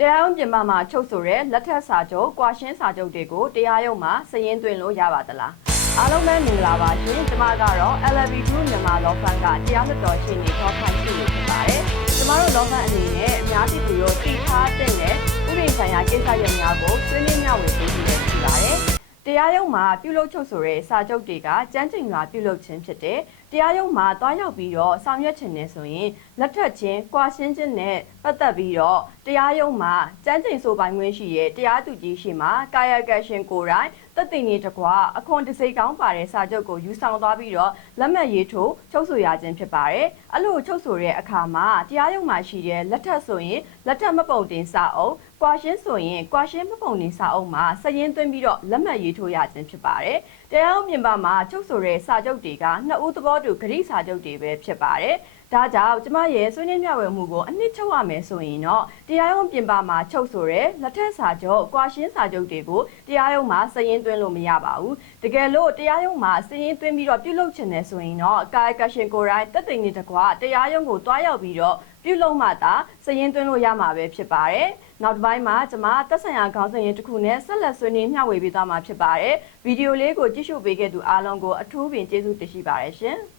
တရားရုံးပြင်ပမှာချုပ်ဆိုတဲ့လက်ထက်စာချုပ်၊ကွာရှင်းစာချုပ်တွေကိုတရားရုံးမှာစည်ရင်းသွင်းလို့ရပါသလားအားလုံးပဲမင်္ဂလာပါရှင်ကျွန်မကတော့ LLB Group မြန်မာ Law Firm ကတရားလွှတ်တော်ရှင်းနေထောက်ခံရှိနေဖြစ်ပါတယ်ကျွန်တော်တို့ Law Firm အနေနဲ့အများပြည်သူတို့သိထားတဲ့ဥပဒေဆိုင်ရာကိစ္စရပ်များကိုဆွေးနွေးမျှဝေပေးနေဖြစ်ပါ တယ်တရားရုံးမှာပြုလုပ်ချုပ်ဆိုတဲ့စာချုပ်တွေကကြမ်းကြိမ်စွာပြုလုပ်ခြင်းဖြစ်တဲ့တရားရုံးမှာတွားရောက်ပြီးတော့ဆောင်ရွက်ခြင်းနဲ့ဆိုရင်လက်ထက်ချင်း၊ကွာရှင်းခြင်းနဲ့ပတ်သက်ပြီးတော့တရားရုံးမှာကြမ်းကြိမ်ဆိုပိုင်ခွင့်ရှိရဲ့တရားသူကြီးရှိမှာကာယကရှင်ကိုယ်တိုင် တက်တင်နေတကွာအခွန်တစိကောင်းပါတဲ့စာချုပ်ကိုယူဆောင်သွားပြီးတော့လက်မှတ်ရေးထိုးချုပ်ဆိုရခြင်းဖြစ်ပါတယ်။အဲ့လိုချုပ်ဆိုတဲ့အခါမှာတရားရုံးမှာရှိတဲ့လက်ထက်ဆိုရင်လက်ထက်မပုံတင်စာအုပ်ကွာရှင်းဆိုရင်ကွာရှင်းမပုံတင်စာအုပ်မှာစရင်သွင်းပြီးတော့လက်မှတ်ရေးထိုးရခြင်းဖြစ်ပါတယ်။တရားရုံးပြင်ပမှာချုပ်ဆိုတဲ့စာချုပ်တွေကနှစ်ဦးသဘောတူဂရိစာချုပ်တွေပဲဖြစ်ပါတယ်။ဒါကြောင့်ကျမရဲ့ဆွေးနွေးမျှဝေမှုကိုအနှစ်ချုပ်ရမယ်ဆိုရင်တော့တရားရုံးပြင်ပမှာချုပ်ဆိုတဲ့လက်ထက်စာချုပ်၊ကွာရှင်းစာချုပ်တွေကိုတရားရုံးမှာစရင်သွင်းလို့မရပါဘူး။တကယ်လို့တရားရုံးမှာစရင်သွင်းပြီးတော့ပြုလုပ်ချင်တယ်ဆိုရင်တော့ကာယကရှင်ကိုယ်တိုင်တက်သိနေတကွာတရားရုံးကိုတွားရောက်ပြီးတော့ပြုလုပ်မှသာစရင်သွင်းလို့ရမှာပဲဖြစ်ပါတယ်။နောက်တစ်ပိုင်းမှာကျမသက်ဆိုင်ရာခေါင်းစဉ်ရင်းတစ်ခုနဲ့ဆက်လက်ဆွေးနွေးမျှဝေပေးသွားမှာဖြစ်ပါတယ်။ဗီဒီယိုလေးကိုကြည့်ရှုပေးခဲ့သူအားလုံးကိုအထူးပင်ကျေးဇူးတင်ရှိပါတယ်ရှင်။